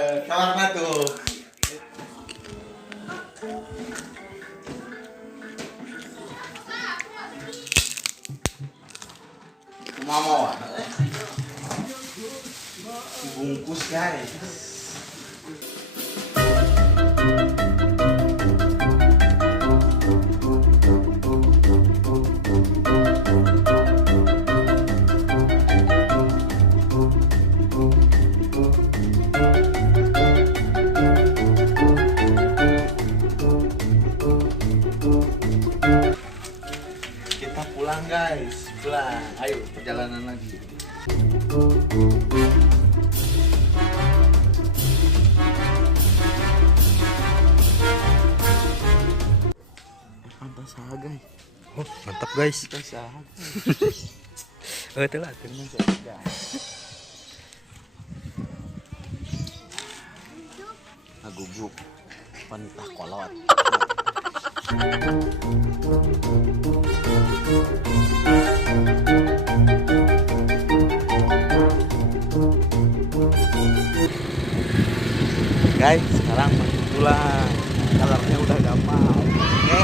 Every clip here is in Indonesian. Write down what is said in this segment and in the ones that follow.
Kamar mana tuh? Mama, bungkus guys. Kita pulang guys, pulang. Ayo perjalanan lagi. Mantap sah guys. Oh, mantap guys. Kita sah. Itulah. Dengan saja. Aguguk wanita kolot. Guys, sekarang mau pulang. Kalarnya udah gampang. Oke.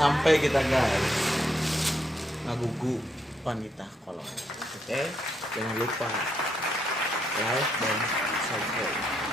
Sampai kita guys, Ngagugu wanita kolot. Oke, jangan lupa like dan subscribe.